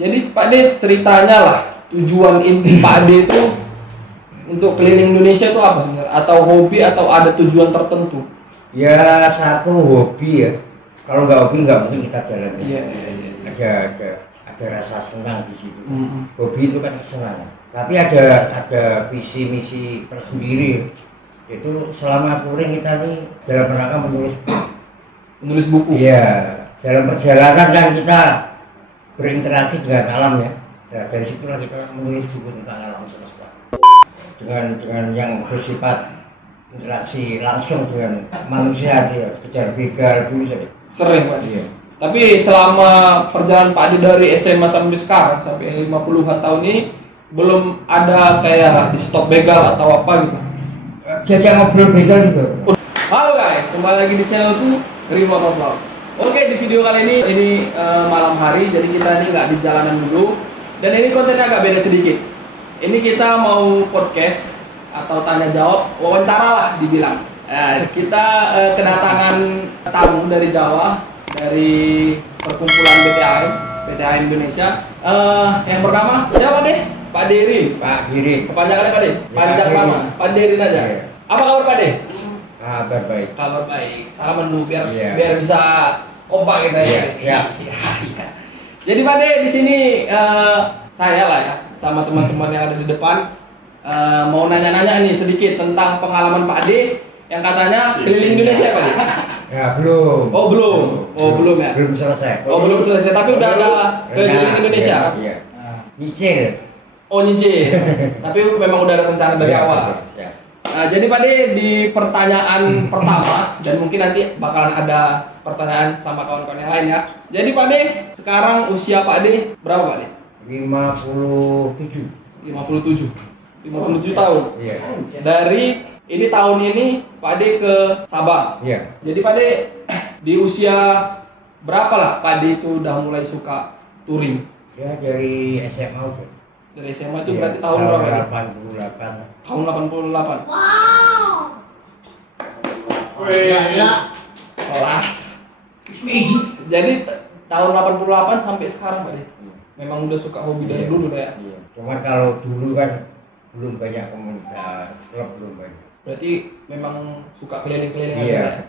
Jadi Pak De ceritanya lah, tujuan inti Pak De itu untuk keliling Indonesia itu apa sebenarnya? Atau hobi atau ada tujuan tertentu? Ya satu hobi ya. Kalau nggak hobi nggak mungkin kita jalan. Iya. Ada rasa senang di situ. Mm-hmm. Hobi itu kan kesenangan. Tapi ada visi misi tersendiri. Itu selama touring kita nih dalam rangka menulis buku. Iya. Dalam perjalanan kan kita berinteraksi dengan alam ya. Nah, dari situlah kita menulis buku tentang alam semesta. Dengan yang bersifat interaksi langsung dengan manusia dia kejar begal dulu saja. Sering Pak. Iya. Tapi selama perjalanan Pak De dari SMA sampai sekarang sampai 50-an tahun ini belum ada kayak di stop begal atau apa gitu. Jajak ngobrol begal juga. Halo guys, kembali lagi di channelku Remote Vlog. Oke, di video kali ini malam hari, jadi kita ini nggak di jalanan dulu. Dan ini kontennya agak beda sedikit. Ini kita mau podcast atau tanya jawab, wawancara lah dibilang. Kita kedatangan tamu dari Jawa, dari perkumpulan BTAM Indonesia. Yang pertama siapa deh? Pak Diri. Pak Diri. Kepanjangannya Pak De? Panjang nama. Pak Diri aja. Iya. Apa kabar Pak De? Kabar baik. Kabar baik. Salaman dulu biar Iya. biar bisa kompak kita ya. Iya. Jadi Pak De di sini saya lah ya sama teman-teman yang ada di depan mau nanya-nanya nih sedikit tentang pengalaman Pak De yang katanya keliling Indonesia Pak De. Ya belum. Oh belum. Oh belum ya. Belum selesai. Oh belum selesai tapi udah ada keliling Indonesia. Iya. Nyicil. Oh nyicil. Tapi memang udah ada rencana dari Ya, awal. ya. Nah, jadi Pak De di pertanyaan pertama dan mungkin nanti bakalan ada pertanyaan sama kawan-kawan yang lain ya. Jadi Pak De, sekarang usia Pak De berapa Pak De? 57. 57 tahun. Iya. Dari ini tahun ini Pak De ke Sabang. Iya. Jadi Pak De di usia berapa lah Pak De itu udah mulai suka touring? Ya dari SMA udah. Dari SMA itu Iya, berarti tahun berapa Pak De? 88. Tahun 88. Kelas. Jadi tahun 88 sampai sekarang Pak De. Memang udah suka hobi dari Iya. dulu ya. Iya. Cuman kalau dulu kan belum banyak komunitas, klub belum banyak. Berarti memang suka keliling-keliling aja Iya. ya.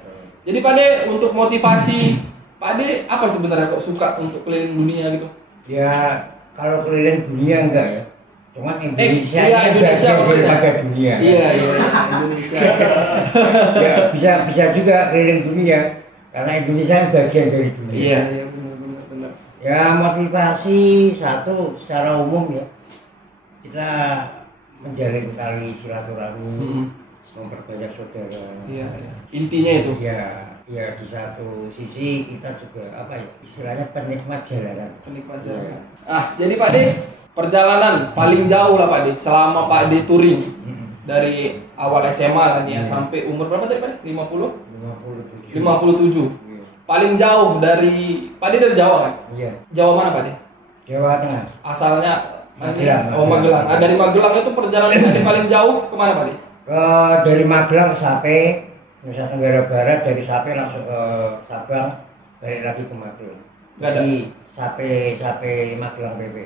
Jadi Pak De untuk motivasi Pak De apa sebenarnya kok suka untuk keliling dunia gitu? Ya kalau keliling dunia enggak ya. Cuman Indonesia iya, Indonesia maksudnya. daripada dunia. Iya Indonesia. Ya bisa juga keliling dunia karena Indonesia bagian dari dunia. Iya benar. Ya motivasi satu secara umum ya kita menjalin tali silaturahmi, memperbanyak saudara. Iya. Intinya itu. Ya di satu sisi kita juga apa ya istilahnya penikmat jalanan. Penikmat Ya. jalan. Jadi Pak De perjalanan paling jauh lah Pak De selama Pak De touring dari awal SMA tadi ya sampai umur berapa tadi Pak De? 57. 57. Iya. Paling jauh dari Pak De dari Jawa kan? Iya. Jawa mana Pak De? Jawa Tengah. Asalnya Magelang. Oh Magelang. Dari Magelang itu perjalanan Pak De paling jauh kemana Pak De? Dari Magelang ke Sape, Nusa Tenggara Barat, dari Sape langsung ke Sabang, balik lagi ke Magelang. Nggak ada? Jadi Sape Magelang PP.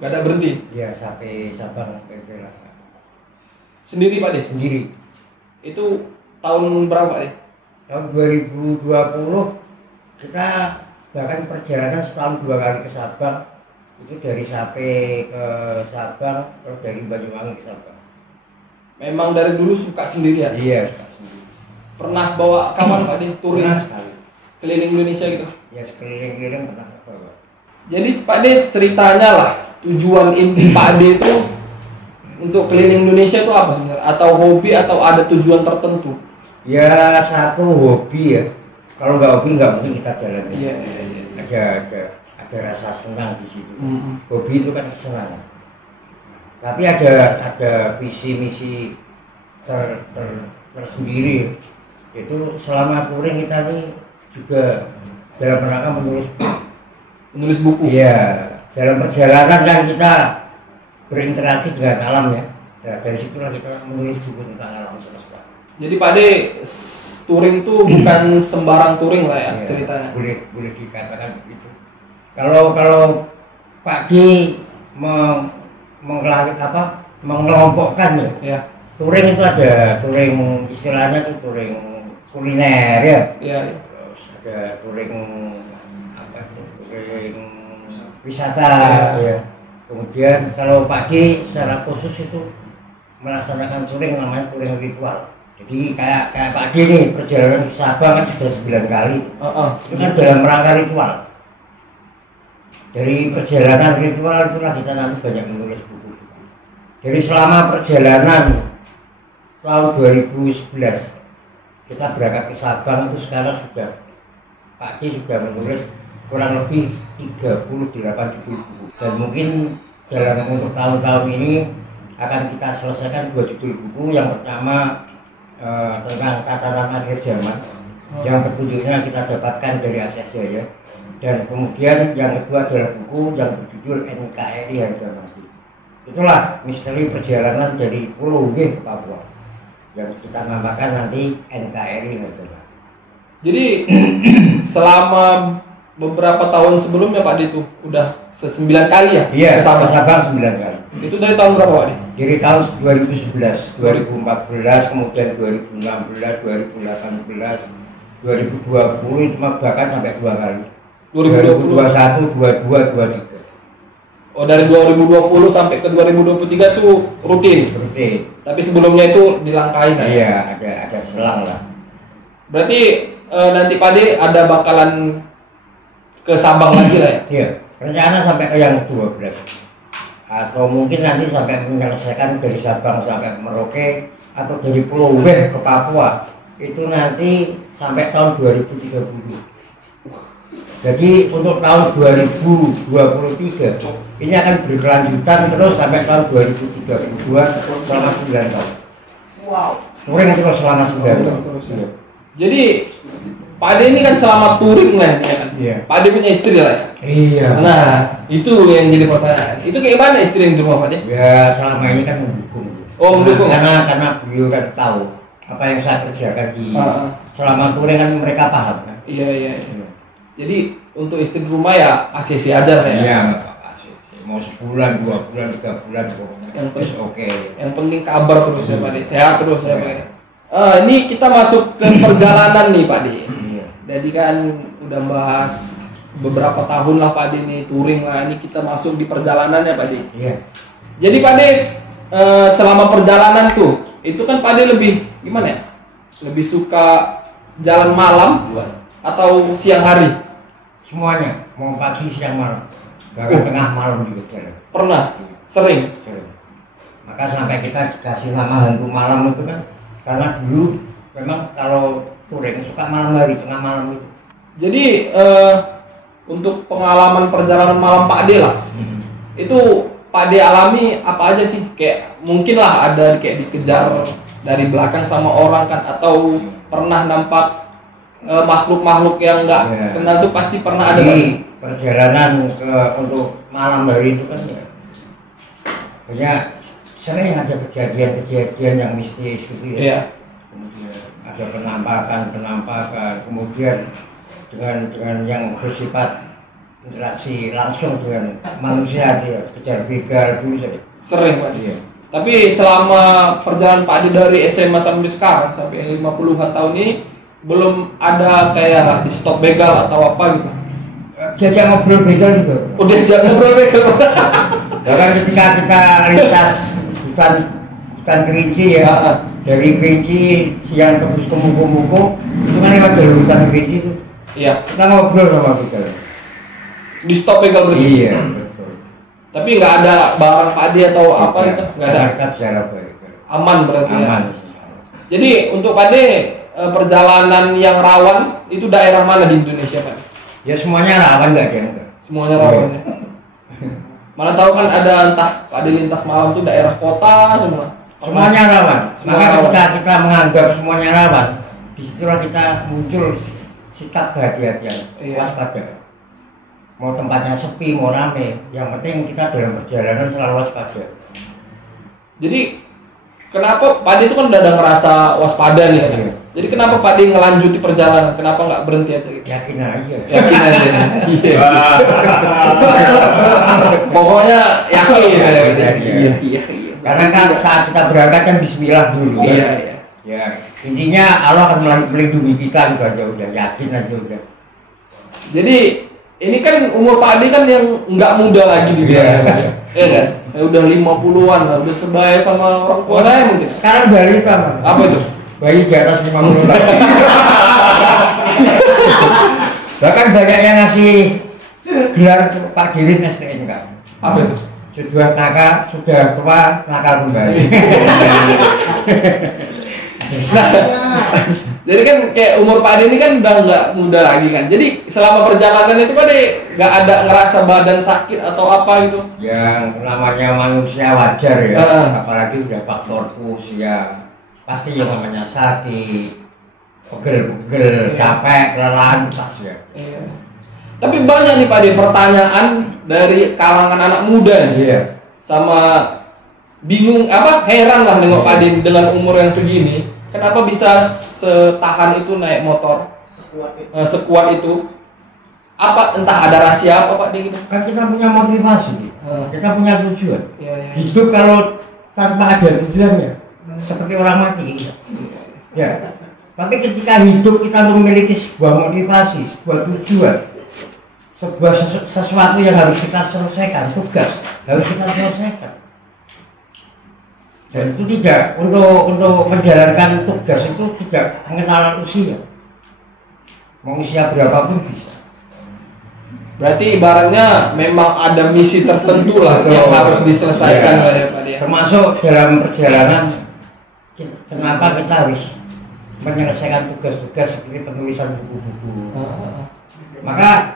Gak ada berhenti? Ya Sape Sabang PP lah. Sendiri Pak De? Sendiri. Itu tahun berapa Pak De? Tahun 2020 kita bahkan perjalanan setahun 2 kali ke Sabang. Itu dari Sape ke Sabang, terus dari Banyuwangi ke Sabang. Memang dari dulu suka sendirian? Iya, sendiri. Pernah bawa kawan Pak De touring Pernah sekali. keliling Indonesia gitu? Ya sekeliling-keliling pernah bawa. Jadi Pak De ceritanya lah, tujuan inti Pak De itu untuk keliling Indonesia itu apa sebenarnya? Atau hobi atau ada tujuan tertentu? Ya satu hobi ya. Kalau nggak hobi nggak mungkin kita jalan. Iya. Ada rasa senang di situ. Mm-hmm. Hobi itu kan kesenangan. Tapi ada visi misi tersendiri. Itu selama touring kita ini juga dalam rangka Menulis buku. Iya. Dalam perjalanan kan kita berinteraksi dengan alam ya. Nah, dari situlah kita menulis buku tentang alam semesta. Jadi Pak De touring tuh bukan sembarang touring lah ya Iya, ceritanya. boleh dikatakan begitu. Kalau Pak D mengelompokkan ya. Ya. Touring itu ada touring istilahnya itu touring kuliner ya. Iya. Terus ada touring apa itu? Touring wisata ya. Kemudian kalau Pak D secara khusus itu melaksanakan touring namanya touring ritual. Jadi kayak Pak D nih perjalanan ke Sabang kan sudah 9 kali. Itu kan dalam rangka ritual. Dari perjalanan ritual itulah kita nanti banyak menulis buku-buku. Jadi selama perjalanan tahun 2011 kita berangkat ke Sabang itu sekarang sudah Pak D sudah menulis kurang lebih 38 judul buku, dan mungkin dalam untuk tahun-tahun ini akan kita selesaikan 2 judul buku. Yang pertama tentang tatanan akhir zaman yang petunjuknya kita dapatkan dari Akses Jaya, dan kemudian yang kedua adalah buku yang berjudul NKRI Harga Mati. Itulah misteri perjalanan dari Pulau W ke Papua yang kita namakan nanti NKRI Harga Mati. Jadi selama beberapa tahun sebelumnya Pak D itu udah 9 kali ya? Iya, ke Sabang. Sabang 9 kali. Itu dari tahun berapa Pak D? Dari tahun 2011, 2014, kemudian 2016, 2018, 2020 itu bahkan sampai 2 kali. 2021, 22, 23. Oh, dari 2020 sampai ke 2023 tuh rutin. Rutin. Tapi sebelumnya itu dilangkain ya? Iya, ada selang lah. Berarti nanti Pak D ada bakalan ke Sabang lagi lah ya? Iya, rencana sampai ke yang 12. Atau mungkin nanti sampai menyelesaikan dari Sabang sampai ke Merauke, atau dari Pulau W ke Papua. Itu nanti sampai tahun 2030. Jadi untuk tahun 2023 ini akan berkelanjutan terus sampai tahun 2032 selama 9 tahun. Wow. Touring terus selama 9 tahun. Ya. Jadi Pak D ini kan selama touring lah ya kan. Iya. Pak D punya istri lah ya. Iya. Nah, itu yang jadi pertanyaan. Itu kayak mana istri yang di rumah Pak D? Ya selama ini kan mendukung. Oh, mendukung. Karena beliau kan tahu apa yang saya kerjakan di selama touring kan mereka paham kan. Iya. Jadi untuk istri di rumah ya ACC aja lah ya. Iya, nggak apa-apa sih. Mau sebulan, 2 bulan, 3 bulan pokoknya. Yang penting oke. Yang penting kabar terus ya Pak D. Sehat terus ya Pak D. Ini kita masuk ke perjalanan nih Pak D. Iya. Jadi kan udah bahas beberapa tahun lah Pak D nih touring lah. Ini kita masuk di perjalanan ya Pak D. Iya. Jadi Pak D selama perjalanan tuh itu kan Pak D lebih gimana ya? Lebih suka jalan malam atau siang hari? Semuanya, mau pagi, siang, malam, bahkan tengah malam juga jalan. Pernah? Sering? Jalan. Maka sampai kita dikasih nama hantu malam itu kan karena dulu memang kalau touring suka malam hari, tengah malam itu. Jadi untuk pengalaman perjalanan malam Pak D lah, itu Pak D alami apa aja sih? Kayak mungkin lah ada kayak dikejar dari belakang sama orang kan, atau pernah nampak makhluk-makhluk yang nggak kenal tuh pasti pernah ada. Di perjalanan untuk malam hari itu kan ya banyak sering ada kejadian-kejadian yang mistis gitu ya. Iya. Kemudian ada penampakan, kemudian dengan yang bersifat interaksi langsung dengan manusia, dia kejar begal dulu saja. Sering Pak D. Iya. Tapi selama perjalanan Pak D dari SMA sampai sekarang sampai 50-an tahun ini belum ada kayak di stop begal atau apa gitu. Diajak ngobrol begal juga. Udah diajak ngobrol begal. Bahkan ketika kita lintas hutan Kerinci ya, dari Kerinci siang terus ke Muko, itu kan lewat jalur hutan Kerinci itu. Iya. Kita ngobrol sama begal. Di stop begal berarti. Iya, betul. Tapi nggak ada barang Pak D atau apa itu? Nggak ada. Kita secara baik. Aman berarti Aman. ya. Jadi untuk Pak D perjalanan yang rawan itu daerah mana di Indonesia Pak? Ya semuanya rawan nggak ada. Semuanya rawan ya. Mana tahu kan ada entah Pak D lintas malam tuh daerah kota semua. Semuanya rawan. Semua Maka rawan. ketika kita menganggap semuanya rawan, disitulah kita muncul sikap kehati-hatian, Iya. waspada. Mau tempatnya sepi, mau rame, yang penting kita dalam perjalanan selalu waspada. Jadi kenapa Pak De itu kan udah ada ngerasa waspada nih ya? Iya. Jadi kenapa Pak De ngelanjuti perjalanan? Kenapa nggak berhenti aja gitu? Yakin aja. Yakin aja. Iya. Pokoknya yakin ya. Iya. Karena kan saat kita berangkat kan Bismillah dulu. Iya. Ya, intinya Allah akan melindungi kita gitu aja, udah yakin aja udah. Jadi ini kan umur Pak Ade kan yang nggak muda lagi di Iya. Iya kan? Ya udah 50-an lah, udah sebaya sama orang tua saya mungkin. Sekarang bayi sama. Apa itu? Bayi di atas 50 tahun. Bahkan banyak yang ngasih gelar Pak Dirin STN kan. Apa itu? Sudah nakal, sudah tua, nakal kembali. Jadi kan kayak umur Pak Ade ini kan udah nggak muda lagi kan. Jadi selama perjalanan itu Pak Ade nggak ada ngerasa badan sakit atau apa gitu. Yang namanya manusia wajar ya, apalagi udah faktor usia, pasti yang namanya sakit, pegel-pegel, capek, kelelahan pasti ya. Iya. Tapi banyak nih Pak Ade pertanyaan dari kalangan anak muda nih. Iya. Sama bingung heran lah nengok Pak Ade dengan umur yang segini. Kenapa bisa setahan itu naik motor sekuat itu? Apa entah ada rahasia apa Pak De gitu? Kan kita punya motivasi, kita punya tujuan. Iya. Hidup kalau tanpa ada tujuannya, seperti orang mati. Ya. Tapi ketika hidup kita memiliki sebuah motivasi, sebuah tujuan, sebuah sesuatu yang harus kita selesaikan, tugas harus kita selesaikan. Dan itu tidak untuk menjalankan tugas itu tidak mengenal usia. Mau usia berapapun bisa. Berarti ibaratnya memang ada misi tertentu lah yang harus diselesaikan oleh Pak De. Termasuk dalam perjalanan kenapa kita harus menyelesaikan tugas-tugas seperti penulisan buku-buku. Maka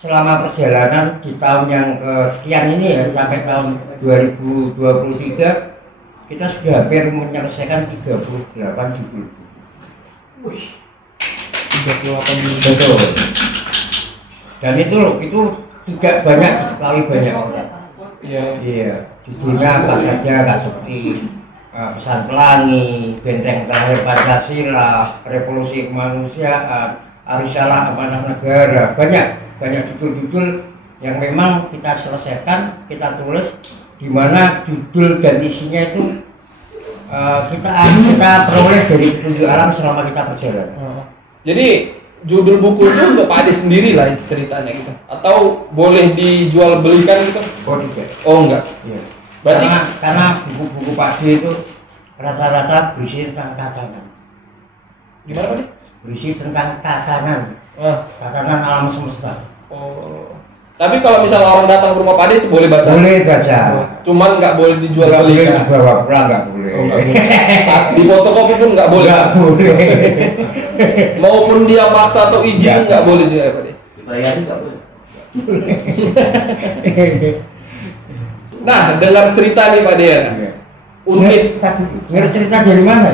selama perjalanan di tahun yang sekian ini ya, sampai tahun 2023 kita sudah hampir menyelesaikan 38 judul. 38 Betul. Dan itu tidak banyak diketahui banyak orang. Iya. Judulnya apa saja, nggak seperti Pesan Pelangi, Benteng Terakhir Pancasila, Revolusi Kemanusiaan, Arisalah Amanah Negara, banyak judul-judul yang memang kita selesaikan, kita tulis, di mana judul dan isinya itu kita peroleh dari petunjuk alam selama kita berjalan. Jadi judul buku itu untuk Pak Ade sendiri lah ceritanya gitu, atau boleh dijual belikan gitu? Oh tidak. Oh enggak. Iya. Berarti karena buku-buku Pak Ade itu rata-rata berisi tentang tatanan. Gimana Pak Ade? Berisi tentang tatanan. Tatanan alam semesta. Oh. Tapi kalau misalnya orang datang ke rumah Pak Ade itu boleh baca? Boleh baca. Cuman nggak boleh dijual Boleh belikan. dibawa pulang nggak boleh. Oh, nggak boleh. Di fotokopi pun nggak boleh. Nggak boleh. Maupun dia maksa atau izin nggak boleh juga ya Pak Ade. Dibayarin nggak boleh. Nah, dengar cerita nih Pak Ade ya. Unit. Dengar cerita dari mana?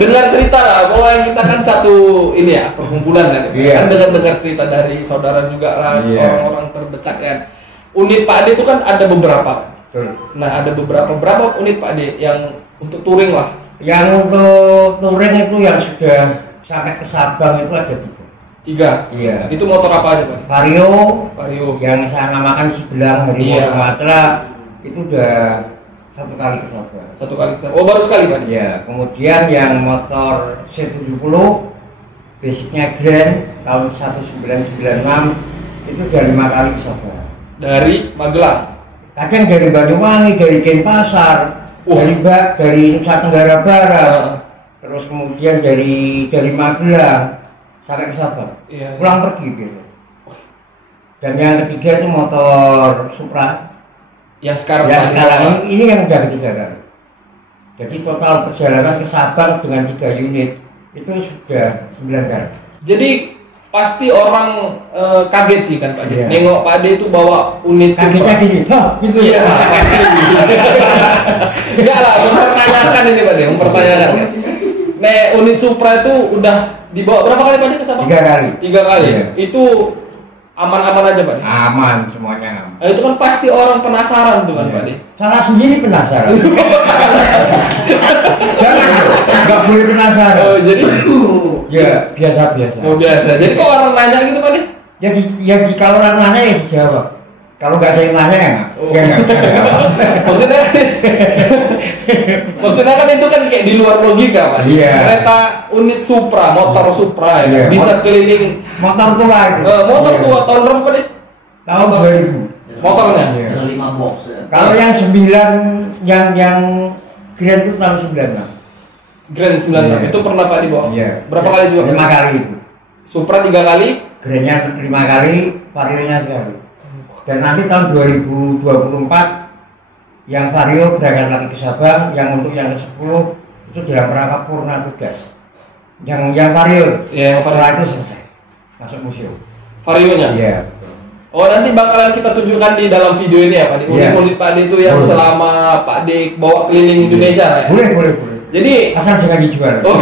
Dengar cerita lah, bahwa kita kan satu ini ya perkumpulan kan. Iya. Kan dengar cerita dari saudara juga lah, Iya. orang-orang terdekat kan. Unit Pak Ade itu kan ada beberapa. Nah, ada berapa unit Pak Ade yang untuk touring lah. Yang untuk touring itu yang sudah sampai ke Sabang itu ada 3. Iya. Itu motor apa aja Pak? Vario yang saya namakan Sibelang dari Iya. Sumatera itu udah 1 kali ke Sabang. 1 kali. Oh, baru sekali Pak? Ya, kemudian yang motor C70 basicnya Grand tahun 1996 itu udah 5 kali ke Sabang. Dari Magelang. Kadang dari Banyuwangi, dari Denpasar, dari Nusa Tenggara Barat, terus kemudian dari Magelang sampai ke Sabang. Iya. Pulang pergi gitu. Dan yang ketiga itu motor Supra. Yang sekarang ini yang udah ketiga kali. Jadi total perjalanan ke Sabang dengan 3 unit itu sudah 9 kali. Jadi pasti orang kaget sih kan Pak Ade. Iya. Nengok Pak Ade itu bawa unit Kagetnya Supra. gini, gitu Iya, ya. pasti. Enggak lah, mempertanyakan ini Pak Ade, mempertanyakan kan. Nek unit Supra itu udah dibawa berapa kali Pak Ade ke Sabang? 3 kali. 3 kali. Iya. Itu aman-aman aja Pak De? Aman, semuanya aman. Itu kan pasti orang penasaran tuh kan Pak De. Salah sendiri penasaran. Jangan, nggak boleh penasaran. Oh jadi Ya biasa-biasa. oh biasa. Jadi kok orang nanya gitu Pak De? Kalau orang nanya ya dijawab. Kalau nggak ada yang nanya ya nggak. Oh. Ya nggak bisa jawab. Maksudnya kan itu kan kayak di luar logika Pak. Iya. Kereta unit Supra, motor Supra ya, Iya. bisa keliling. Motor tua itu. Motor Iya. tua tahun berapa Pak De? Tahun 2000. Motornya? Iya. Ada 5 box ya. Kalau yang 9 yang Grand itu tahun 96. Grand 96 Iya. itu pernah Pak dibawa? Iya. Berapa kali juga? 5 kali itu. Supra 3 kali. Grandnya 5 kali, Vario-nya sekali. Dan nanti tahun 2024 yang Vario berangkat lagi ke Sabang, yang untuk yang ke-10 itu dalam rangka purna tugas. Yang Vario, Iya, yang setelah Vario. itu selesai masuk museum. Varionya. Iya. Oh nanti bakalan kita tunjukkan di dalam video ini ya Pak De. Iya. Unit Pak De itu yang Boleh. selama Pak De bawa keliling Indonesia lah ya. Boleh. Jadi Asal jangan dijual. oh,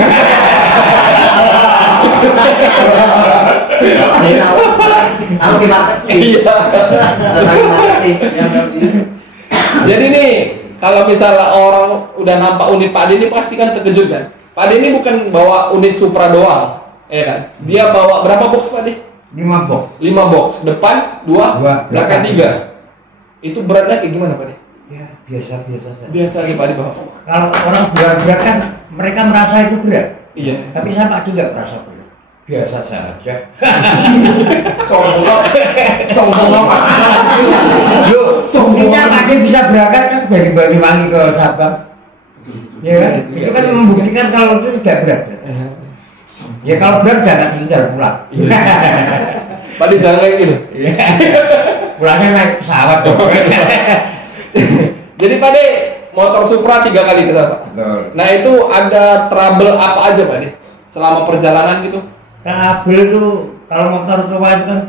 Taruh di marketplace. iya. Taruh di marketplace yang Jadi nih kalau misalnya orang udah nampak unit Pak De ini pasti kan terkejut kan. Pak De ini bukan bawa unit Supra doang, ya kan? Dia bawa berapa box Pak De? 5 box. 5 box, depan 2, Dua, belakang belakang 3. Itu beratnya kayak gimana Pak De? Ya, biasa-biasa saja. Biasa aja Pak De bawa. Kalau orang berat kan mereka merasa itu berat. Iya. Tapi saya Pak juga merasa berat. Biasa saja. Sombong Pak. Buktinya Pak De bisa berangkat kan dari Banyuwangi ke Sabang. Ya kan? Itu kan membuktikan kalau itu tidak berat. Ya kalau berat jangan tinggal pulang. Pak De jangan kayak gitu. Pulangnya naik pesawat dong. Jadi Pak De motor Supra 3 kali ke Sabang. Betul. Nah itu ada trouble apa aja Pak De selama perjalanan gitu? Kabel itu kalau motor tua itu kan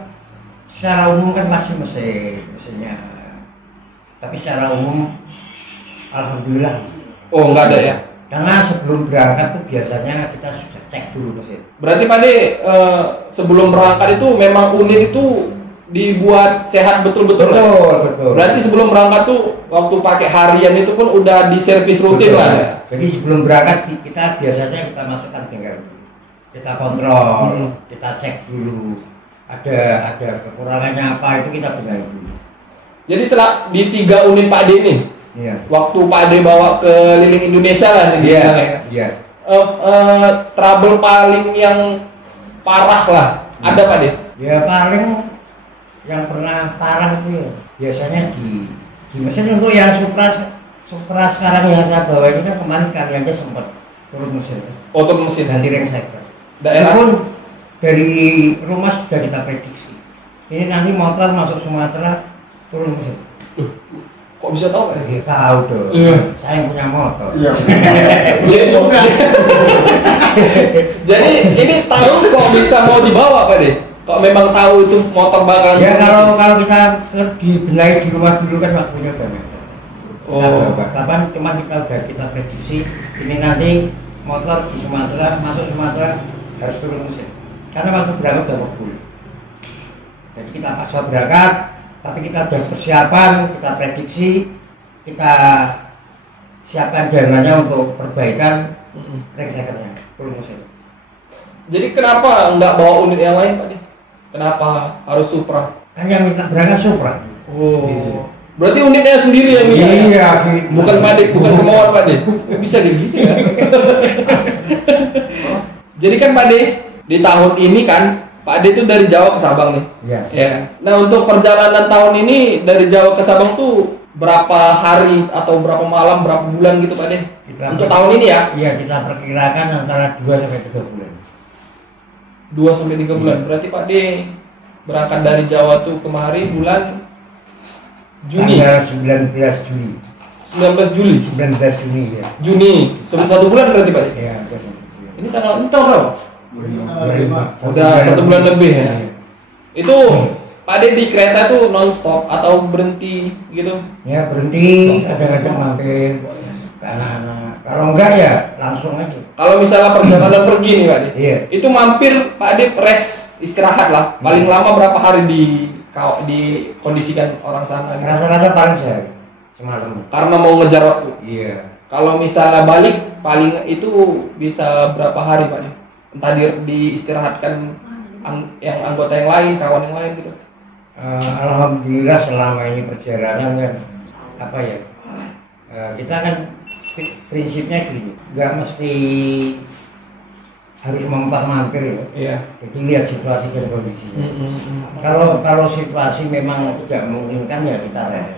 secara umum kan masih mesinnya. Tapi secara umum alhamdulillah. Oh nggak ada ya? Karena sebelum berangkat tuh biasanya kita sudah cek dulu mesin. Berarti Pak De sebelum berangkat itu memang unit itu dibuat sehat betul-betul lah. Betul. Berarti sebelum berangkat tuh waktu pakai harian itu pun udah di servis rutin Betul. lah ya. Jadi sebelum berangkat kita biasanya kita masukkan tinggal dulu. Kita kontrol, kita cek dulu. Ada kekurangannya apa itu kita benahi dulu. Jadi setelah di 3 unit Pak De ini, Iya. waktu Pak De bawa ke keliling Indonesia lah nih bilangnya. Iya. Trouble paling yang parah lah ada Pak De? Ya paling yang pernah parah itu ya, biasanya di mesin untuk yang Supra sekarang yang saya bawa ini kan kemarin karyanya sempat turun mesin. Otot mesin. Ganti ring cycle. Daerah Walaupun dari rumah sudah kita prediksi. Ini nanti motor masuk Sumatera turun mesin. kok bisa tahu Pak De? Ya tahu dong. Iya. Saya yang punya motor. Iya. Jadi ini tahu kok bisa mau dibawa Pak De? Kok memang tahu itu motor bakal Ya kalau kita dibenahi di rumah dulu kan waktunya udah mepet. Oh. Kapan cuma kita prediksi ini nanti motor di Sumatera masuk Sumatera harus turun mesin. Karena waktu berangkat udah full. Jadi kita paksa berangkat, tapi kita sudah persiapan, kita prediksi, kita siapkan dananya untuk perbaikan ring cycle-nya, turun mesin. Jadi kenapa nggak bawa unit yang lain Pak De? Kenapa harus Supra? Kan yang minta berangkat Supra. Oh. Berarti unitnya sendiri yang minta? Iya, Ya? gitu. Bukan Pak De, bukan kemauan Pak De. Bisa kayak gitu ya. Jadi kan Pak De, di tahun ini kan Pak De itu dari Jawa ke Sabang nih. Iya. Ya kan? Nah, untuk perjalanan tahun ini dari Jawa ke Sabang tuh berapa hari atau berapa malam, berapa bulan gitu Pak De? Untuk tahun ini ya? Iya, kita perkirakan antara 2 sampai 3 bulan. 2 sampai 3 bulan. Berarti Pak De berangkat dari Jawa tuh kemari bulan Juni. Tanggal 19 Juli. 19 Juli. 19 Juni ya. Juni. Sebelum 1 bulan berarti Pak De? Iya, Ini tahun berapa? 25. Udah 1 bulan lebih ya. Itu Pak De di kereta tuh non-stop atau berhenti gitu? Ya berhenti, kadang-kadang mampir ke anak-anak. Kalau enggak ya langsung aja. Kalau misalnya perjalanan pergi nih Pak De, Iya. itu mampir Pak De rest istirahat lah. Paling lama berapa hari dikondisikan orang sana? Gitu? Rata-rata paling sehari semalam. Karena mau ngejar waktu. Iya. Kalau misalnya balik paling itu bisa berapa hari Pak? Entah diistirahatkan yang anggota yang lain, kawan yang lain gitu. Alhamdulillah selama ini perjalanan kan apa ya? Kita kan prinsipnya gini, nggak mesti harus mampir ya. Iya. Jadi lihat situasi dan kondisinya. Kalau situasi memang tidak memungkinkan ya kita rest.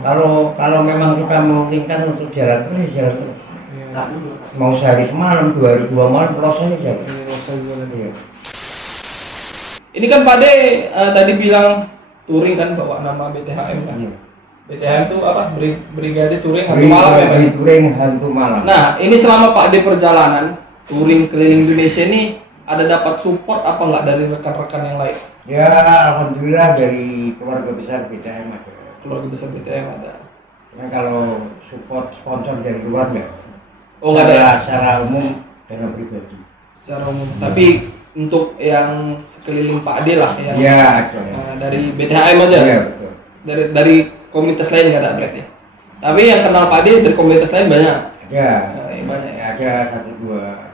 Kalau memang kita memungkinkan untuk jalan terus ya jalan terus. Iya. Mau sehari semalam, 2 hari 2 malam, prosesnya jalan. Iya. Ini kan Pak De tadi bilang touring kan bawa nama BTHM kan. Iya. BTHM itu apa? Brigade Touring Hantu Malam ya Pak? Touring Hantu Malam. Nah, ini selama Pak De perjalanan touring keliling Indonesia ini ada dapat support apa nggak dari rekan-rekan yang lain? Ya, alhamdulillah dari keluarga besar BTHM ada. Keluarga besar BTHM ada. Nah, kalau support sponsor dari luar ya. Oh nggak ada. Secara umum dana pribadi. Secara umum. Tapi untuk yang sekeliling Pak De lah yang Ya, ada. dari BTHM aja. Iya, betul. Dari komunitas lain nggak ada berarti. Tapi yang kenal Pak De dari komunitas lain banyak. Ada. Banyak ya. Ada 1-2.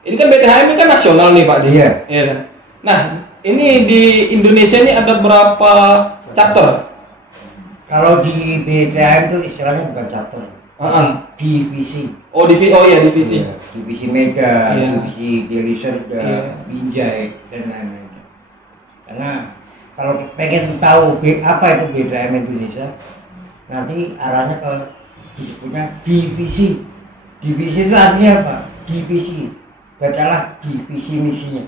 Ini kan BTHM ini kan nasional nih Pak De. Iya. Iya kan. Nah, ini di Indonesia ini ada berapa chapter? Kalau di BTHM itu istilahnya bukan chapter. Divisi. Oh, divisi. Iya, divisi Medan, Iya. divisi Deli Serdang, Iya. Binjai dan lain-lain. Karena kalau pengen tahu apa itu BTHM Indonesia, nanti arahnya ke disebutnya divisi. Divisi itu artinya apa? Divisi. Bacalah divisi misinya.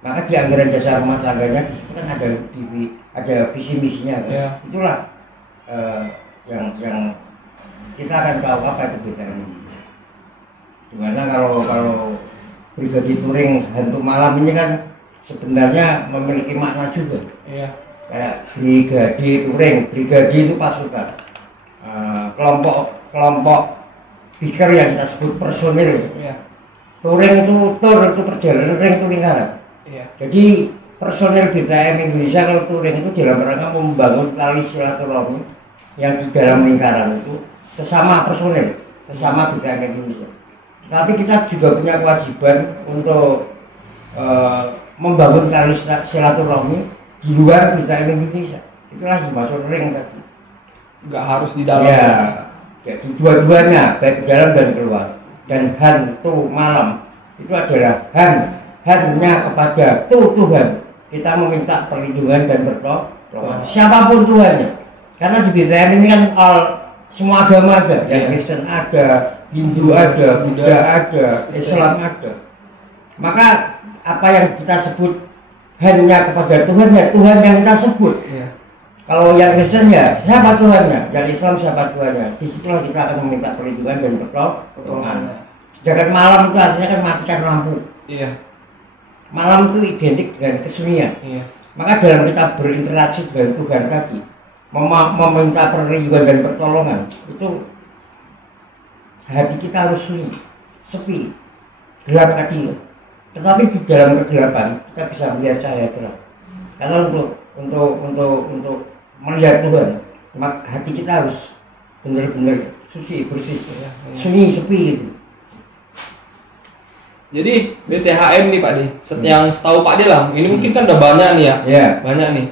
Maka di anggaran dasar rumah tangganya disebutkan ada visi misinya. Kan? Iya. Itulah yang kita akan tahu apa itu BTHM. Dimana kalau Brigade Touring Hantu Malam ini kan sebenarnya memiliki makna juga. Iya. Kayak Brigade Touring, brigade itu pasukan. Kelompok biker yang kita sebut personil. Iya. Touring itu itu perjalanan, ring itu lingkaran. Iya. Jadi personil BTHM Indonesia kalau touring itu dalam rangka membangun tali silaturahmi yang di dalam lingkaran itu sesama personil, sesama BTHM Indonesia. Tapi kita juga punya kewajiban untuk membangun tali silaturahmi di luar BTHM Indonesia. Itulah dimaksud ring tadi. Nggak harus di dalam. Ya, jadi dua-duanya baik di dalam dan keluar. Dan hantu malam itu adalah hanya kepada Tuhan kita meminta perlindungan dan pertolongan siapapun Tuhannya. Karena di BTHM ini kan semua agama ada, yang Kristen ada, Hindu ada, Buddha ada, Islam ada. Maka apa yang kita sebut hanya kepada Tuhan ya Tuhan yang kita sebut. Iya. Kalau yang Kristen ya siapa Tuhannya, yang Islam siapa Tuhannya. Disitulah kita akan meminta perlindungan dan pertolongan. Sedangkan malam itu artinya kan matikan lampu. Iya. Malam itu identik dengan kesunyian. Iya. Maka dalam kita berinteraksi dengan Tuhan tadi, meminta perlindungan dan pertolongan, itu hati kita harus sunyi, sepi, gelap tadi. Tetapi di dalam kegelapan kita bisa melihat cahaya terang. Karena untuk melihat Tuhan, maka hati kita harus benar-benar suci, bersih, sunyi, sepi gitu. Jadi BTHM nih Pak De, yang setahu Pak De lah, ini mungkin kan udah banyak nih ya, Ya. banyak nih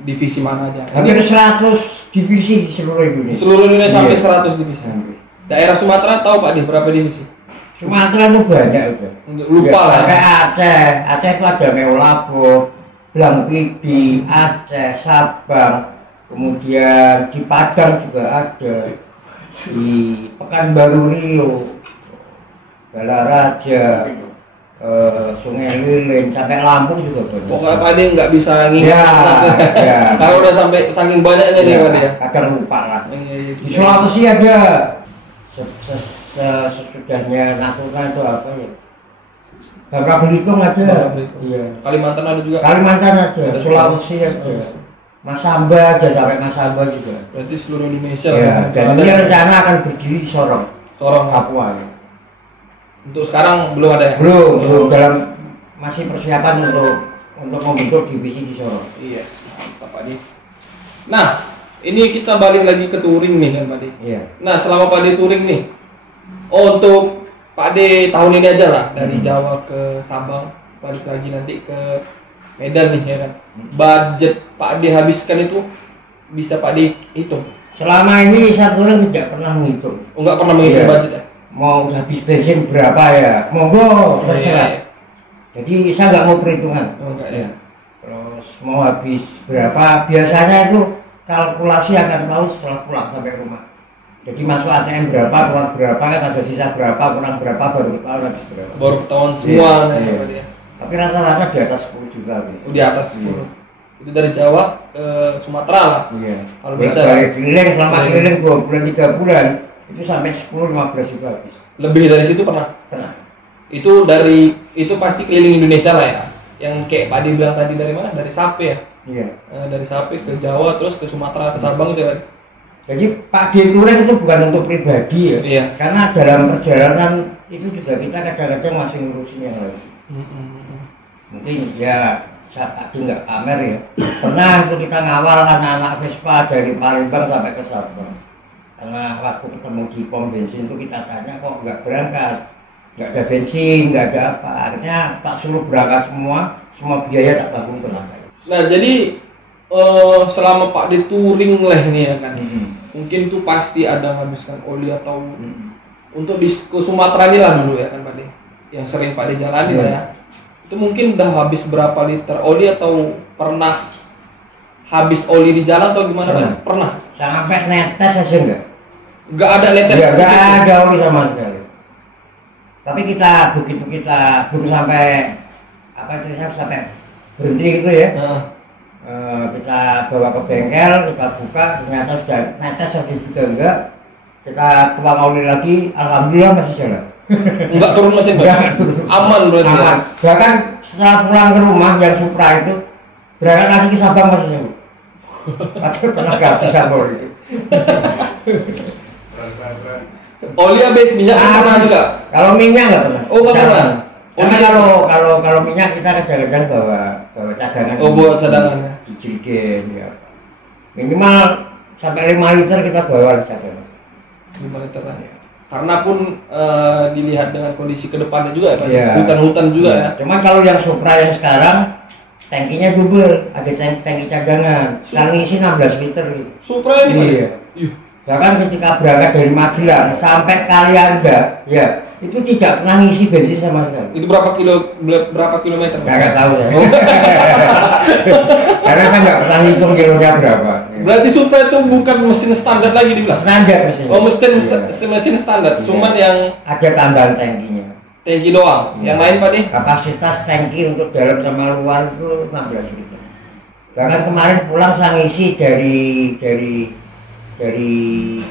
divisi mana aja. Hampir 100 divisi di seluruh Di Indonesia. seluruh Indonesia sampai Iya. 100 divisi. Sampai. Daerah Sumatera tahu Pak De berapa divisi? Sumatera itu banyak udah. Lupa lah. Kayak Aceh itu ada Meolabo, Blangpidi, Aceh, Sabang, kemudian di Padang juga ada, di Pekanbaru Riau, Balaraja, Sungai Lilin, sampai Lampung juga banyak. Pokoknya Pak De nggak bisa ngingat. Ya. Kalau udah sampai saking banyaknya nih Pak De ya. Kadang lupa lah. Iya. Di Sulawesi ada sesudahnya Natuna itu apa ya? Bangka Belitung ada. Bangka Belitung. Iya. Kalimantan ada juga. Kalimantan ada, Ada Sulawesi ada. Masamba ada, sampai Masamba juga. Berarti seluruh Indonesia. Ya, dan ini rencana akan berdiri di Sorong, Sorong. Papua. Ya. Untuk sekarang belum ada ya? Belum dalam masih persiapan untuk membentuk divisi di Sorong. Yes, mantap Pak Adi. Nah, ini kita balik lagi ke touring nih kan Pak Adi. Iya. Nah, selama Pak Adi touring nih, untuk Pak Adi tahun ini aja lah, dari Jawa ke Sabang, balik lagi nanti ke Medan nih ya kan. Budget Pak Adi habiskan itu bisa Pak Adi hitung? Selama ini saya touring tidak pernah menghitung. Enggak pernah menghitung Iya. budget ya? Mau habis bensin berapa ya? Monggo, terserah. Jadi saya nggak mau perhitungan. Oh, enggak ya. Terus mau habis berapa? Biasanya itu kalkulasi akan tahu setelah pulang sampai rumah. Jadi masuk ATM berapa, keluar berapa, kan ada sisa berapa, kurang berapa, baru ketahuan habis berapa. Baru ketahuan semua Iya, nih iya. Pak Adi ya. Tapi rata-rata di atas 10 juta gitu. Di atas 10. Itu dari Jawa ke Sumatera lah. Iya. Kalau Bolak bisa. balik keliling selama Iya. keliling 2 bulan 3 bulan itu sampai 10-15 juta habis. Lebih dari situ pernah? Pernah. Itu pasti keliling Indonesia lah ya. Yang kayak Pak Adi bilang tadi dari mana? Dari Sape ya. Iya. Dari Sape ke Jawa terus ke Sumatera ke Sabang itu kan. Jadi Pak D touring itu bukan untuk pribadi ya. Iya. Karena dalam perjalanan itu juga kita kadang-kadang masih ngurusin yang lain. Mungkin ya Pak D nggak pamer ya. Pernah itu kita ngawal anak-anak Vespa dari Palembang sampai ke Sabang. Karena waktu ketemu di pom bensin itu kita tanya kok nggak berangkat, nggak ada bensin, nggak ada apa. Akhirnya tak suruh berangkat semua biaya tak tanggung tenang. Nah jadi selama Pak D touring lah ini ya kan. Mungkin tuh pasti ada menghabiskan oli atau untuk di ke Sumatera ini lah dulu ya kan Pak D. Yang sering Pak D jalani lah ya. Itu mungkin udah habis berapa liter oli atau pernah habis oli di jalan atau gimana Pak? Pernah. Sampai netes aja enggak? Enggak ada netes. Ya, enggak ada oli sama sekali. Tapi begitu kita belum sampai sampai berhenti gitu ya. Kita bawa ke bengkel, kita buka, ternyata sudah netes aja juga enggak. Kita tuang oli lagi, alhamdulillah masih jalan. Enggak turun mesin Pak? Enggak turun. Aman berarti. Aman. Bahkan setelah pulang ke rumah yang Supra itu berangkat lagi ke Sabang masih nyambut. Aduh, tenaga bisa oli. Oli habis minyak pernah juga? Kalau minyak nggak pernah. Oh, nggak pernah. Karena kalau minyak kita kadang-kadang bawa cadangan. Oh, bawa cadangan ya. Di jerigen ya. Minimal sampai 5 liter kita bawa cadangan. 5 liter lah. Karena pun dilihat dengan kondisi kedepannya juga ya Pak. Iya. Hutan-hutan juga ya. Cuman kalau yang Supra yang sekarang tangkinya double, ada tangki cadangan. Sekarang isi 16 liter gitu. Supra ini Pak. Iya. Ih, Bahkan ketika berangkat dari Magelang sampai Kalianda, ya itu tidak pernah ngisi bensin sama sekali. itu berapa kilometer? Nggak tahu ya. Oh. Karena saya nggak pernah hitung kilonya berapa. Berarti Supra itu bukan mesin standar lagi dibilang? Standar mesinnya. Oh, mesin Iya. mesin standar. Iya. Cuman yang Ada tambahan tangkinya. tangki doang. Iya. Yang lain Pak nih? Kapasitas tangki untuk dalam sama luar itu 16 liter. Bahkan kemarin pulang saya ngisi dari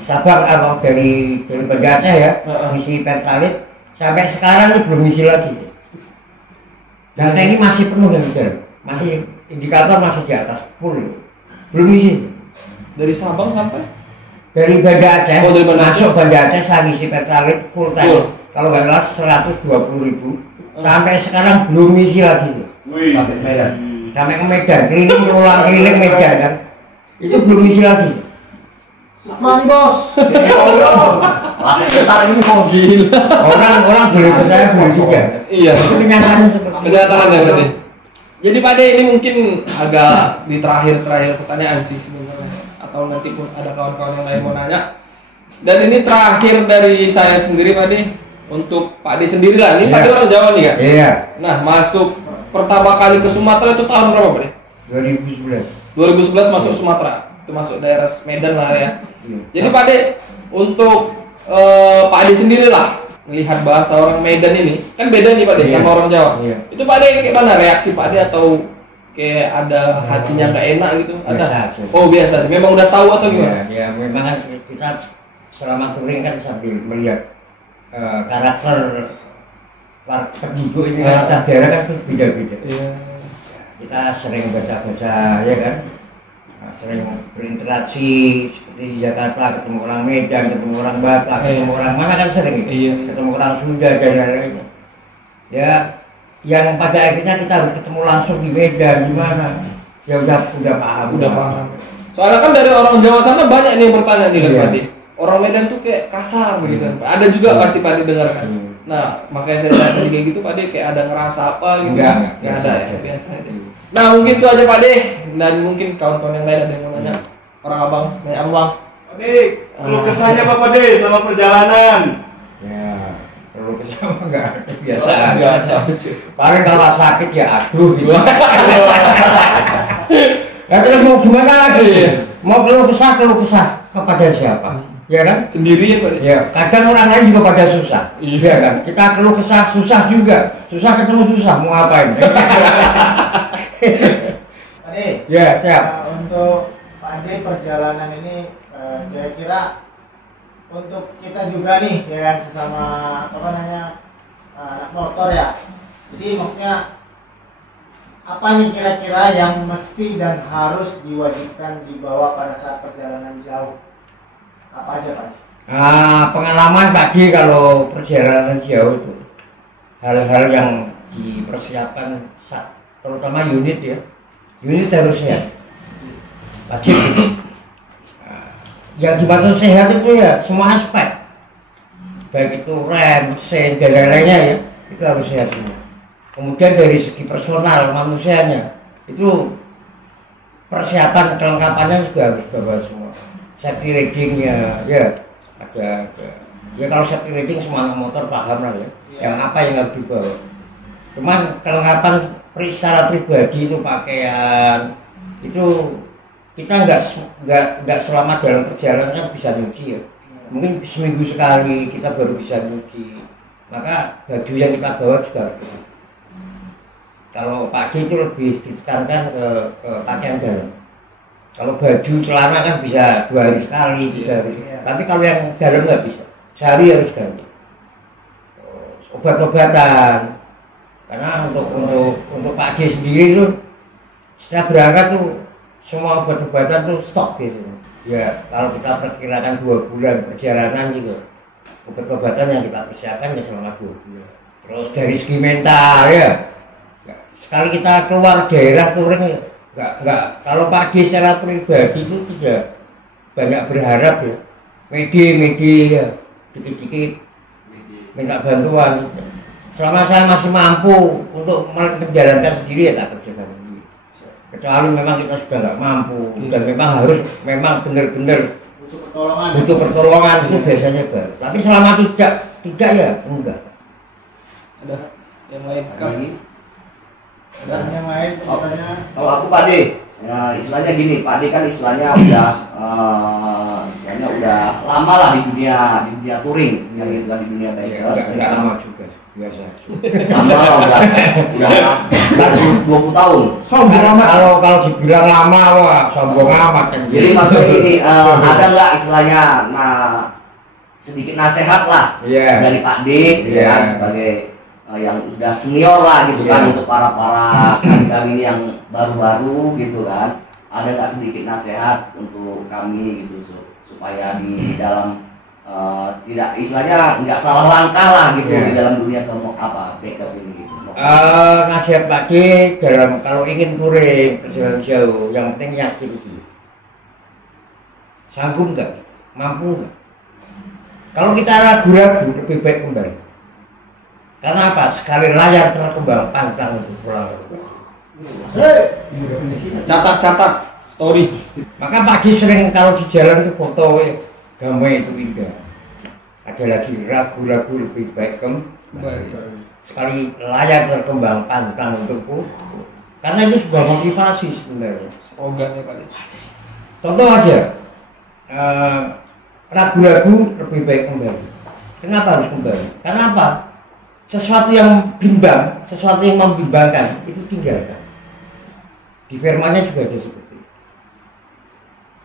Sabang atau dari Banda Aceh ya, ngisi pertalite sampai sekarang ini belum ngisi lagi. Dan tangki masih penuh yang di dalam, masih indikator masih di atas full, belum ngisi. Dari Sabang sampai? Dari Banda Aceh, Oh, dari Banda masuk Banda Aceh saya ngisi pertalite full tank. Full. Kalau nggak salah 120.000, sampai sekarang belum ngisi lagi. Sampai Medan, sampai ke Medan, keliling Medan kan, itu belum ngisi lagi. Mari bos. Lagi kita ini mobil. Orang boleh percaya boleh juga. Iya. Itu kenyataannya seperti itu. Kenyataan ya berarti. Jadi Pak De ini mungkin agak di terakhir pertanyaan sih sebenarnya. Atau nanti pun ada kawan-kawan yang lain mau nanya. Dan ini terakhir dari saya sendiri Pak De. Untuk Pak De sendiri lah. Ini Pak De Iya. orang Jawa nih kan? Iya. Nah masuk pertama kali ke Sumatera itu tahun berapa Pak De? 2011. 2011 masuk Sumatera. Itu masuk daerah Medan lah ya. Iya. Jadi Pak De untuk Pak De sendiri lah melihat bahasa orang Medan ini kan beda nih Pak De Iya. sama orang Jawa. Iya. Itu Pak De kayak mana reaksi Pak De atau kayak ada hatinya nggak enak gitu? Ada? Biasa aja. Oh biasa. Memang udah tahu atau gimana? Ya memang kan kita selama touring kan sambil melihat karakter penduduk ini kan daerah kan beda-beda. Iya. Kita sering baca-baca ya kan. Sering berinteraksi seperti di Jakarta, ketemu orang Medan, ketemu orang Batak, ketemu orang mana kan sering Iya. ketemu orang Sunda dan lain-lain. Ya yang pada akhirnya kita harus ketemu langsung di Medan gimana, ya udah paham. Udah paham. Soalnya kan dari orang Jawa sana banyak nih yang bertanya nih kan Iya. Pak De. Orang Medan tuh kayak kasar begitu kan. Pak. Ada juga pasti Pak De dengar kan. Nah, makanya saya tanya tadi kayak gitu Pak De, kayak ada ngerasa apa gitu. Enggak ada ya, biasa aja. Nah, mungkin itu aja Pak De. Dan mungkin kawan-kawan yang lain ada yang mau nanya. Orang abang, nanya abang. Pak De, keluh kesahnya apa Pak De sama perjalanan? Ya, perlu kesama nggak ada biasa. Biasa. Paling kalau sakit ya aduh gitu. Ya terus mau gimana lagi? Mau keluh kesah kepada siapa? Ya kan? Sendirian Pak De. Ya, kadang orang lain juga pada susah. Iya. Kan? Kita keluh kesah susah juga. Susah ketemu susah, mau ngapain? Pak De, Ya, siap. untuk Pak De perjalanan ini kira-kira untuk kita juga nih ya kan sesama anak motor ya. Jadi maksudnya apa nih kira-kira yang mesti dan harus diwajibkan dibawa pada saat perjalanan jauh? Apa aja Pak De? Nah, pengalaman tadi kalau perjalanan jauh itu hal-hal yang dipersiapkan terutama unit ya. Unit harus sehat. Wajib gitu. Yang dimaksud sehat itu ya semua aspek, baik itu rem, mesin, dan lain-lainnya ya, itu harus sehat semua. Kemudian dari segi personal manusianya itu persiapan kelengkapannya juga harus bawa semua. Safety ridingnya ya ada. Ya kalau safety riding semua anak motor paham lah ya, yang apa yang harus dibawa. Cuman kelengkapan secara pribadi itu pakaian itu kita nggak selama dalam perjalanan kan bisa nyuci ya. Mungkin seminggu sekali kita baru bisa nyuci. Maka baju yang kita bawa juga harus bersih. Kalau pagi itu lebih ditekankan ke pakaian dalam. Kalau baju celana kan bisa 2 hari sekali, 3 hari. Tapi kalau yang dalam nggak bisa. Sehari harus ganti. Obat-obatan. Karena untuk pagi sendiri tuh setelah berangkat tuh semua obat-obatan tuh stok gitu. Ya kalau kita perkirakan 2 bulan perjalanan gitu, obat-obatan yang kita persiapkan ya selama 2 bulan. Terus dari segi mental ya, sekali kita keluar daerah touring ya, nggak kalau pagi secara pribadi itu tidak banyak berharap ya. Medi ya, dikit-dikit minta bantuan. Selama saya masih mampu untuk menjalankan sendiri ya tak kerjakan sendiri. Kecuali memang kita sudah nggak mampu dan memang benar-benar butuh pertolongan itu biasanya baru. Tapi selama tidak ya enggak. Ada yang lain kah? Ada yang lain katanya? Kalau aku Pak De, ya, istilahnya gini, Pak De kan istilahnya udah lama lah di dunia touring, yang gitu kan di dunia bikers. Enggak lama juga. Biasa. Lama lah, udah 20 tahun. Sombong amat. Kalau dibilang lama wah sombong amat kan. Jadi maksudnya ini ada nggak istilahnya sedikit nasihat lah dari Pak De ya, sebagai yang sudah senior lah gitu kan untuk para kami ini yang baru-baru gitu kan. Ada nggak sedikit nasihat untuk kami gitu supaya di dalam tidak istilahnya nggak salah langkah lah gitu di dalam dunia bikers ini gitu. Nasihat Pak De dalam kalau ingin touring perjalanan jauh yang penting yakin dulu. Sanggup nggak? Mampu nggak? Kalau kita ragu-ragu lebih baik kembali. Karena apa? Sekali layar terkembang pantang untuk pulang. Catat story. Maka Pak De sering kalau di jalan itu foto damai itu indah. Ada lagi ragu-ragu lebih baik kembali. Sekali layar terkembang pantang untukku. Karena itu sebuah motivasi sebenarnya. Slogannya Pak De. Contoh aja, ragu-ragu lebih baik kembali. Kenapa harus kembali? Karena apa? Sesuatu yang bimbang, sesuatu yang membimbangkan itu tinggalkan. Di firman-Nya juga ada seperti itu.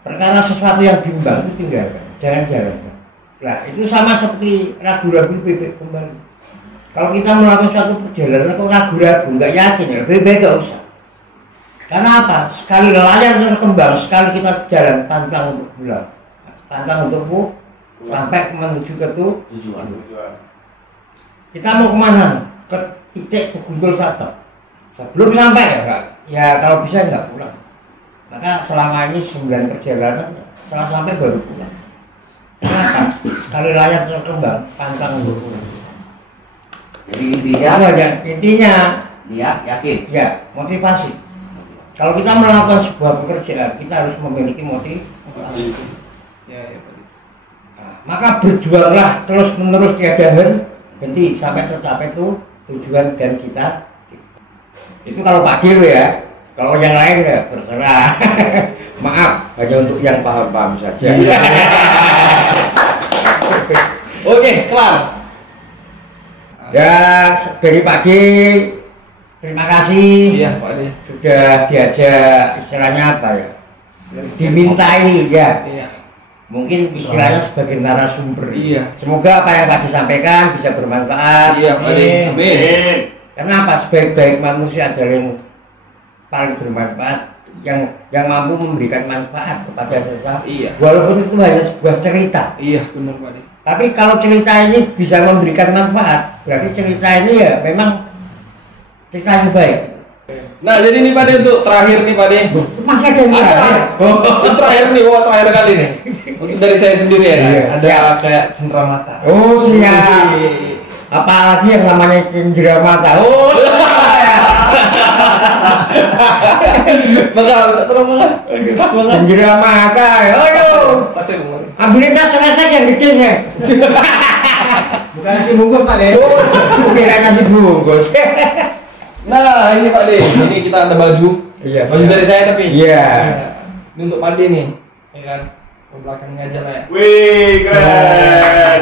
Perkara sesuatu yang bimbang itu tinggalkan, jangan jalankan. Nah itu sama seperti ragu-ragu lebih baik kembali. Kalau kita melakukan suatu perjalanan kok ragu-ragu, nggak yakin ya lebih baik nggak usah. Karena apa? Sekali layar terkembang, sekali kita jalan pantang untuk pulang, pantang untuk sampai menuju ke tujuan. Kita mau kemana? Ke titik Teguntul satu. Sebelum sampai ya enggak, ya kalau bisa enggak pulang. Maka selama ini 9 perjalanan setelah sampai baru pulang. Kenapa? Sekali layar terkembang, pantang untuk pulang. Jadi intinya Intinya dia yakin. ya motivasi. Kalau kita melakukan sebuah pekerjaan, kita harus memiliki motivasi. Ya, Pak. Nah, maka berjuanglah terus menerus tiada henti sampai tercapai itu tujuan dan kita. Itu kalau Pak Dir ya. Kalau yang lain ya terserah. Maaf, hanya untuk yang paham-paham saja. Oke, kelar. Ya, dari pagi terima kasih. Iya, Pak De. Sudah diajak istilahnya apa ya? Dimintai ya. Iya. Mungkin istilahnya sebagai narasumber. Iya. Semoga apa yang Pak disampaikan bisa bermanfaat. Iya, Pak De. Amin. Karena apa? Sebaik-baik manusia adalah yang paling bermanfaat, yang mampu memberikan manfaat kepada sesama. Iya. Walaupun itu hanya sebuah cerita. Iya, benar Pak De. Tapi kalau cerita ini bisa memberikan manfaat, berarti cerita ini ya memang cerita yang baik. Nah, jadi nih Pak De, untuk terakhir nih Pak De. Masih ada yang Ada. lain? Untuk terakhir nih, terakhir kali nih. Untuk dari saya sendiri ya, Iya. ada kayak cendera mata. Oh siap. Wih. Apalagi yang namanya cendera mata. Oh siap. Maka tolong banget. Pas banget. Cendera mata. Aduh. Pas ya, Bung. Ambilin tas selesai yang gede ya. Bukan nasi bungkus Pak De. Kira nasi bungkus. Nah, ini Pak De. Ini kita ada baju. Iya. Baju dari saya tapi. Iya. Ini untuk Pak De nih. Ya kan. Ke belakangnya aja lah ya. Wih, keren.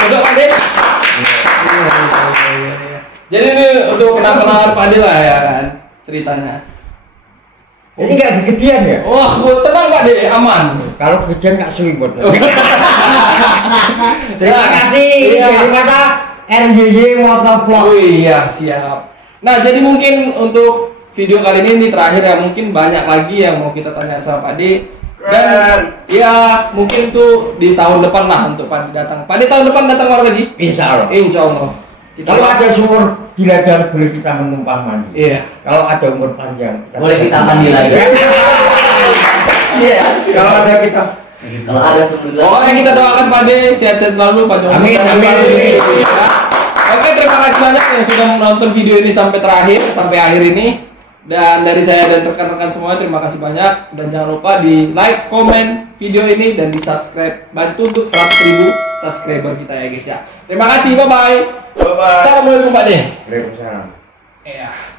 Coba Pak De. Jadi ini untuk kenang-kenangan Pak De lah ya kan ceritanya. Ini nggak kegedean ya? Wah, tenang Pak De, aman. Kalau kegedean nggak selimut. Oh. Terima kasih. Iya. Dari mana RJJ Motovlog. Oh iya, siap. Nah, jadi mungkin untuk video kali ini terakhir ya, mungkin banyak lagi yang mau kita tanya sama Pak De. Dan ya mungkin tuh di tahun depan lah untuk Pak De datang. Pak De tahun depan datang lagi? Insya Allah. Insya Allah. Kalau ada sumur bidadari boleh kita menumpang mandi. Iya. Kalau ada umur panjang Boleh kita mandi lagi. Iya. Kalau ada kita. Kalau ada sebelum Pokoknya kita doakan Pak De sehat-sehat selalu, Pak Jokowi. Amin, amin. Ya. Oke, terima kasih banyak yang sudah menonton video ini sampai terakhir, sampai akhir ini. Dan dari saya dan rekan-rekan semua terima kasih banyak. Dan jangan lupa di like, komen video ini dan di subscribe. Bantu untuk 100.000 subscriber kita ya guys ya. Terima kasih, bye bye. Bye-bye. Assalamualaikum Pak De. Waalaikumsalam. Iya.